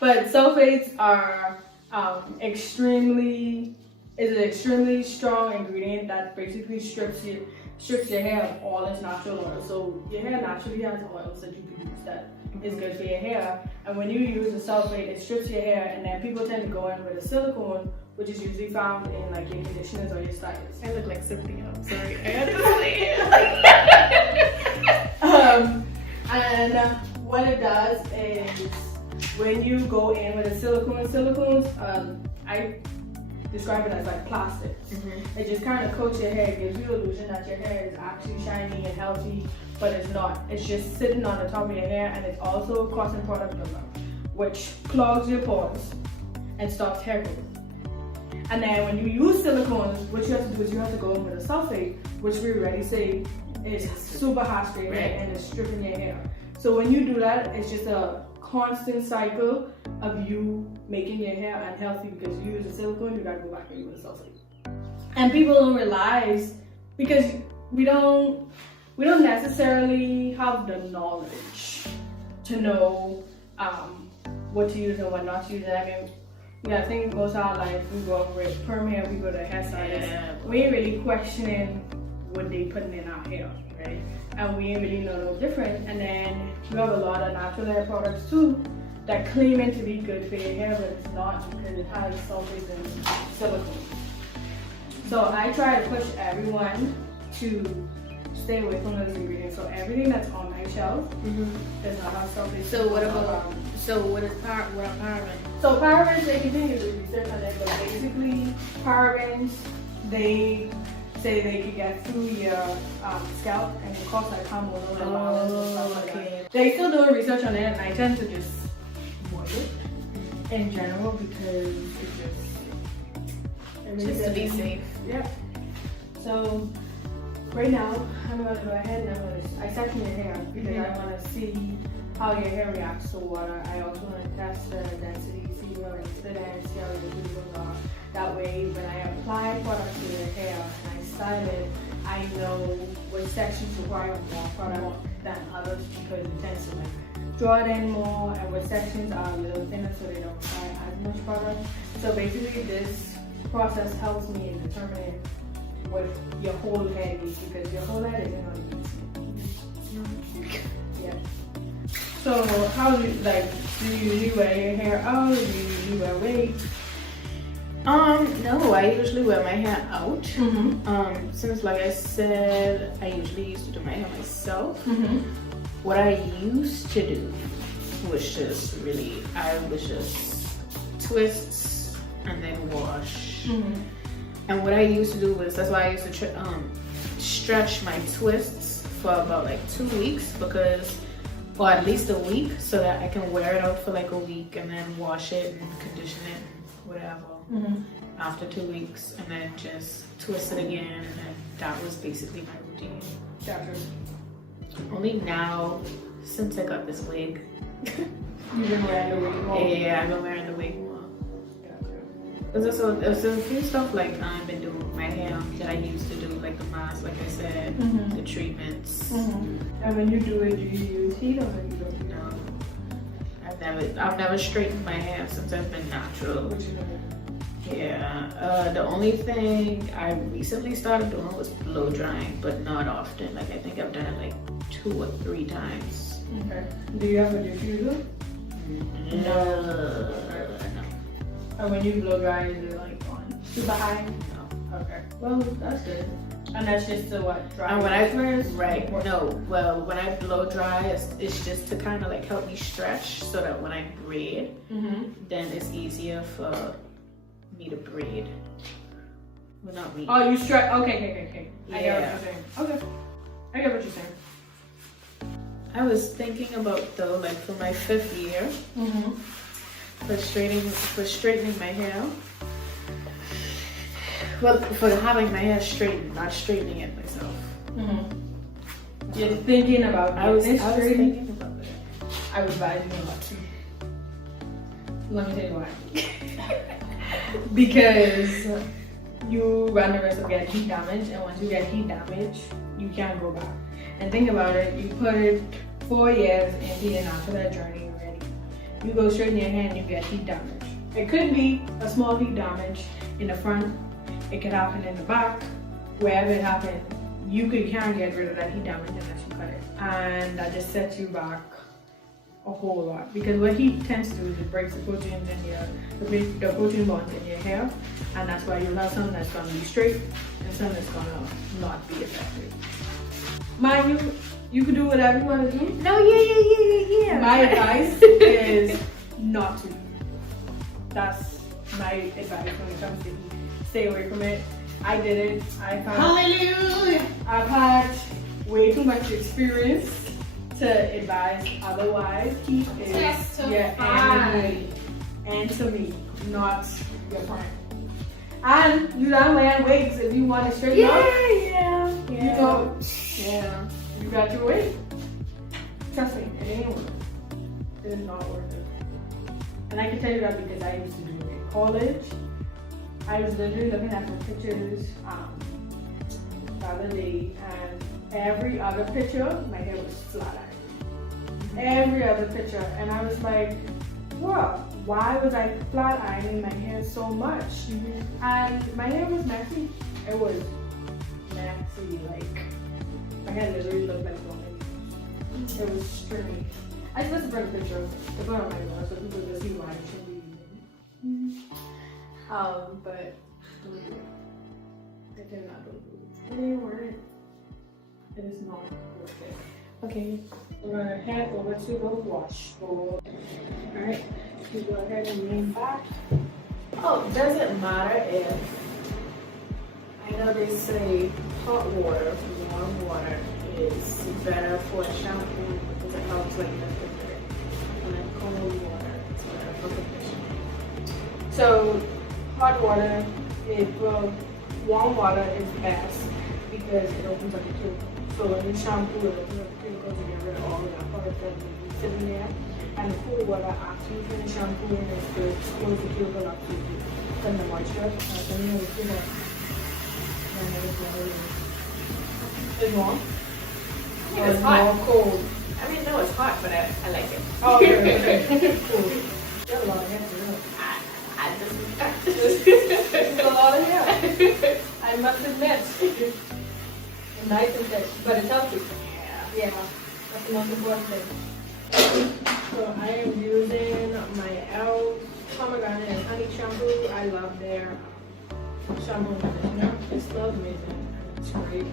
But sulfates are is an extremely strong ingredient that basically strips your hair of all its natural oils. So your hair naturally has oils that you can use that is good for your hair. And when you use a sulfate, it strips your hair, and then people tend to go in with a silicone, which is usually found in like your conditioners or your stylists. I look like Cynthia, I'm sorry. I had to say it. And what it does is when you go in with a silicones, I describe it as like plastic. It just kind of coats your hair, gives you the illusion that your hair is actually shiny and healthy, but it's not. It's just sitting on the top of your hair, and it's also causing product buildup, which clogs your pores and stops hair growth. And then when you use silicones, what you have to do is you have to go in with a sulfate, which we already say is super high strain and is stripping your hair. So when you do that, it's just a constant cycle of you making your hair unhealthy because you use a silicone, you gotta go back and use a sulfate. And people don't realize, because we don't necessarily have the knowledge to know what to use and what not to use. I mean, I think most of our life we go with perm hair, we go to hairstylists. We ain't really questioning what they putting in our hair, right? And we ain't really know no different. And then you have a lot of natural hair products too that claiming to be good for your hair, but it's not because it has sulfates and silicone. So I try to push everyone to stay away from those ingredients. So everything that's on my shelf does not have sulfates. So what are parabens? So parabens, they continue to research on it, but basically parabens, they say they can get through your scalp and it cause like hormonal imbalance and stuff like that. They still doing research on it, and I tend to just avoid it in general because it's just to be safe. Yeah. So right now I'm gonna go ahead and I section your hair because I want to see how your hair reacts to water. I also want to test the density, see where it's fit and see how the residuals are. That way, when I apply product to your hair and I style it, I know what sections require more product than others because it tends to like draw it in more, and what sections are a little thinner so they don't require as much product. So basically, this process helps me in determining what your whole head is because your whole head isn't going to be easy. Yeah. So how do you usually wear your hair out? Do you usually wear wigs? No, I usually wear my hair out. Since like I said, I usually used to do my hair myself. What I used to do was just twists and then wash. And what I used to do was, that's why I used to stretch my twists for about like 2 weeks or at least a week, so that I can wear it out for like a week and then wash it and condition it, whatever, after 2 weeks, and then just twist it again, and then that was basically my routine. Gotcha. Only now, since I got this wig. You've been wearing the wig more? Yeah, I've been wearing the wig more. There's a few stuff like I've been doing with my hair that I used to do, like the mask, like I said, the treatments. And when you do it, do you use heat or do you don't? No, I've never straightened my hair since I've been natural. What you doing? Yeah, the only thing I recently started doing was blow drying, but not often. Like I think I've done it like 2 or 3 times. Okay. Do you have a diffuser? No. And when you blow dry, is it like on super high? No. Okay. Well, that's good. And that's just to what? Dry. And when When I blow dry, it's just to kind of like help me stretch so that when I braid, then it's easier for me to braid. Well, not me. Oh, you stretch. Okay. I get what Yeah. you're saying. Okay. I get what you're saying. I was thinking about though, like for my 5th year, for straightening my hair. Well, for having my hair straightened, not straightening it myself. You're thinking about I was thinking about it. I would advise you not to. Let me tell you why. Because you run the risk of getting heat damage, and once you get heat damage, you can't go back. And think about it, you put 4 years into your natural hair journey already. you go straighten your hair and you get heat damage. It could be a small heat damage in the front. It could happen in the back. Wherever it happened, you can't get rid of that heat damage unless you cut it. And that just sets you back a whole lot. Because what heat tends to do is it breaks the proteins in the protein bonds in your hair. And that's why you'll have some that's gonna be straight and some that's gonna not be effective. Mind you can do whatever you want to do. No, yeah. My advice is not to. That's my advice when it comes to heat. Stay away from it. I did it. Hallelujah. I've had way too much experience to advise otherwise. Heat is your enemy. And to me, not your friend. And you don't wear wigs if you want to straighten up. Yeah. You know, you got your wig. Trust me, it ain't worth it. It is not worth it. And I can tell you that because I used to do it in college. I was literally looking at my pictures the other day, and every other picture, my hair was flat ironed. Every other picture, and I was like, "Whoa, why was I flat ironing my hair so much?" And my hair was messy. It was messy, like my hair literally looked like one. It was strange. I supposed to bring a picture to put on my nose so people can see why it should be using. But don't do it. I did not do it. It ain't worth it. It is not worth it. Okay, we're gonna head over to the wash bowl. Alright, you go ahead and lean back. Oh, does it matter if, I know they say hot water, warm water is better for shampoo because it helps like lift it, and then cold water is better for conditioning. So hot water warm water is best because it opens up the cuticle. So when you shampoo, it opens up the cuticle to get rid of all of that product that is sitting there. And the cool water after you finish shampooing is to close the cuticle up to send the moisture. So you know the cuticle. It's warm? It's hot. More cold. I mean, no, it's hot, but I like it. Oh, okay. Cool. You have a lot of hair, I just it's a lot of hair. I must admit. It's nice and thick, but it's healthy. Yeah, that's the most important thing. So I am using my Elf pomegranate and honey shampoo. I love their shampoo and conditioner. It smells amazing. It's great.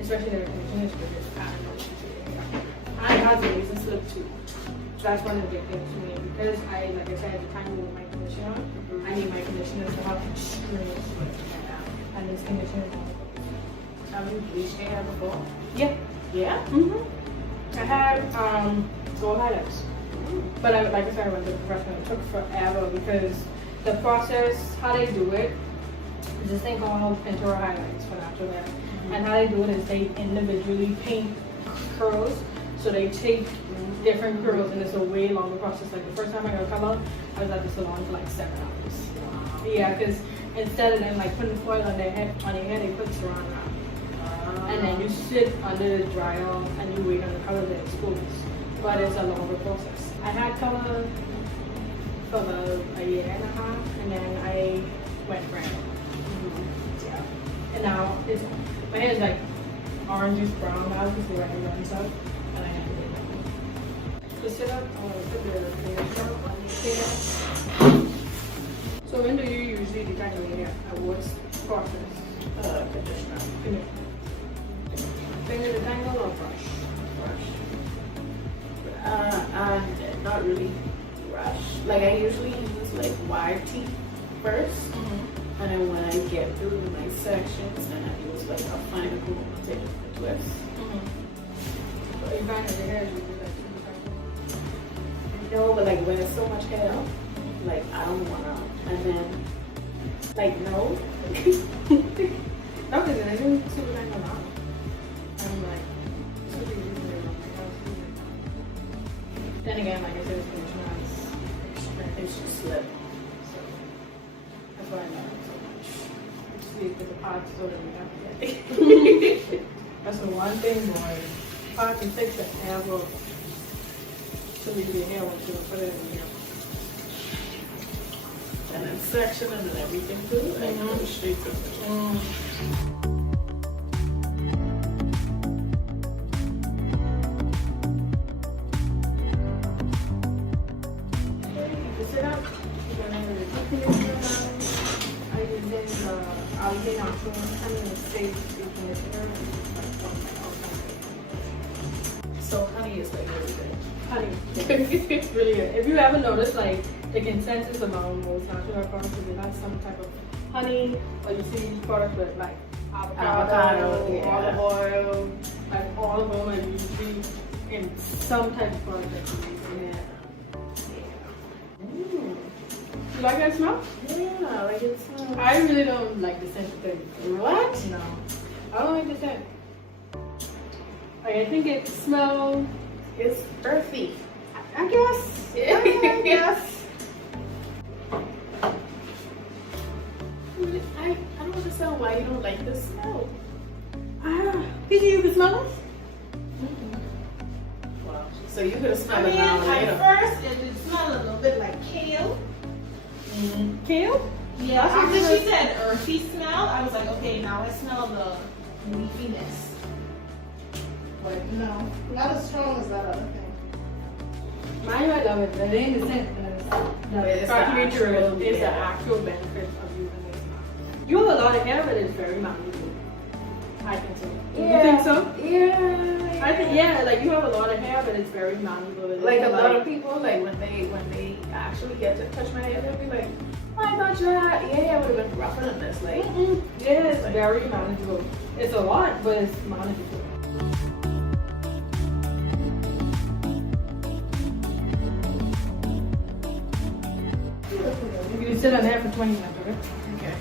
Especially their conditioner is good. I have the razor slip too. So that's one of the big things to me because like I said, at the time with my conditioner, I need my conditioner to have extreme slip. And this conditioner. Have you bleached hair before? Yeah. Yeah? I had gold highlights. But like I said, I went to the professional. It took forever because the process, how they do it, is this thing called Pintura highlights for natural hair. And how they do it is they individually paint curls. So they take different curls and it's a way longer process. Like the first time I got color, I was at the salon for like 7 hours. Wow. Yeah, because instead of them like putting foil on your hair, they put saran wrap. And then you sit under the dryer and you wait on the color to expose. But it's a longer process. I had color for about a year and a half, and then I went brown. Yeah. And now my hair is like orangish brown now because the weather runs up, and I have to do that. So sit up, put the hair on your hair. So when do you usually detangle your hair? At what process? Conditioner. Finger detangle or brush? Not really brush. Like I usually use like wire teeth first, and then when I get through my sections, then I use like a finer comb to take the twist. So you find that the hair is usually like No, but like when it's so much hair, like I don't wanna, and then like no. no, because I do super tangle now. I'm like super used to it. Then again, like I said, it's conditioner. It's just slip. So that's why I love it so much. Sleep with the pots so that we have to get That's the one thing, boy. Pots and six that ever to leave your hair once you put it in your hair. And then section and everything too. Like go straight to it. Sit up. You're gonna put your hair down. I use this bahamiancurl space between the hair and So honey is like really good. honey. It's really good. If you ever notice, like the consensus among most natural hair products is it has some type of honey, or you see these products with like avocado, yeah. olive oil, like all of them are usually in some type of product that you use. You like that smell? Yeah, like it's. I really don't like the scent of things. What? No, I don't like the scent. Like, I think it smells. It's earthy. I guess. Yeah. I guess. I don't understand why you don't like the smell. Did you even smell it? Wow. So you could have I smelled mean, it now later. at first it did smell a little bit like kale. Kale? Yeah, That's what after it she was. said earthy smell, I was like, okay, now I smell the leafiness. But no, not as strong as that other thing. Mine, I love it, but it ain't the scent. It's The the actual, actual- it's the yeah. actual benefit of using this. You have a lot of hair, but it's very manageable. I think so. You think so? Yeah. I think, yeah, like you have a lot of hair, but it's very manageable. It's Like a lot of people, like when they actually get to touch my hair, they'll be like, "Oh, I thought your hair would have been rougher than this." Like, yeah, it's very manageable. It's a lot, but it's manageable. You can sit on there for 20 minutes, okay? okay.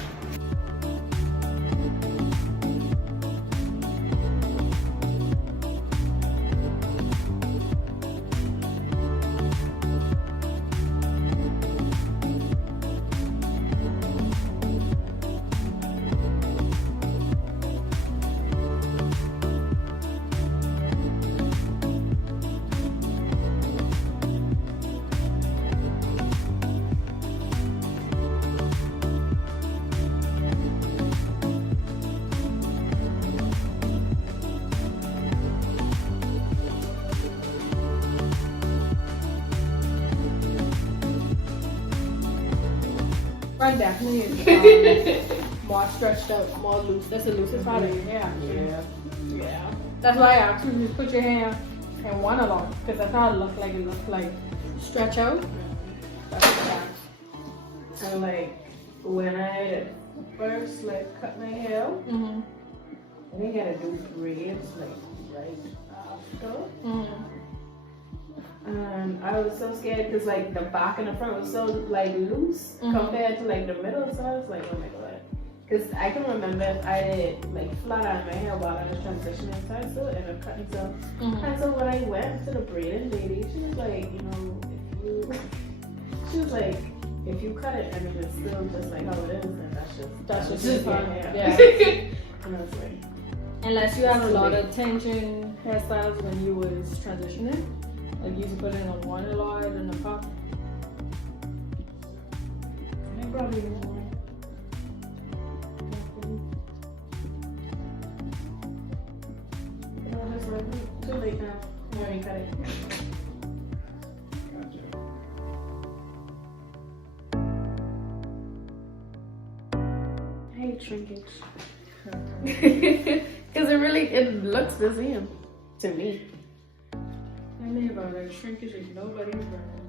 Front definitely is more stretched out, more loose. That's the loosest part of your hair. Yeah. Yeah. That's why I actually just put your hair in one along, because that's how it looked like. It looked like stretch out. That's that. And like when I first like cut my hair, Mm-hmm. I didn't gotta do braids like right after. Mm-hmm. And I was so scared because like the back and the front was so like loose compared to like the middle, so I was like, oh my god. Because I can remember if I did like flat iron my hair while I was transitioning, so I still ended up cutting some. And so when I went to the braiding lady, she was like, you know, if you cut it and it's still just like how it is, then that's just your your hair. hair. Yeah. And I was like, Unless you have a lot of tension hairstyles when you was transitioning, like you used to put it in a one a lot and a pop. I probably more. I was like, too late now. I already cut it. I hate shrinkage. Because it looks the same to me. I mean about like shrinkage is nobody's burning.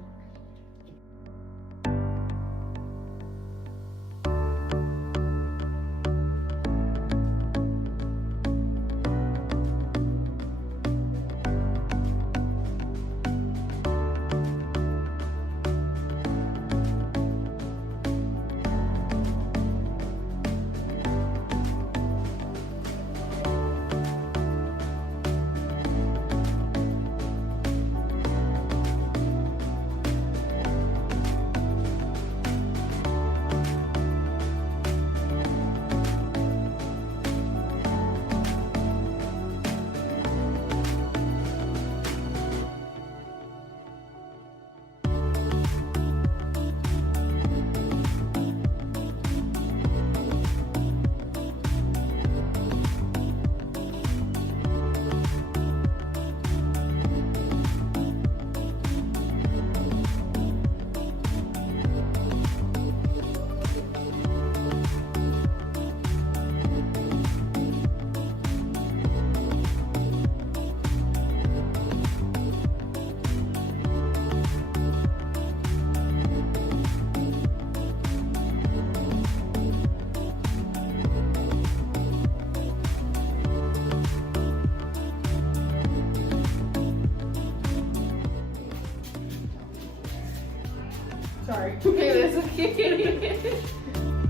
Sorry. Okay, that's okay.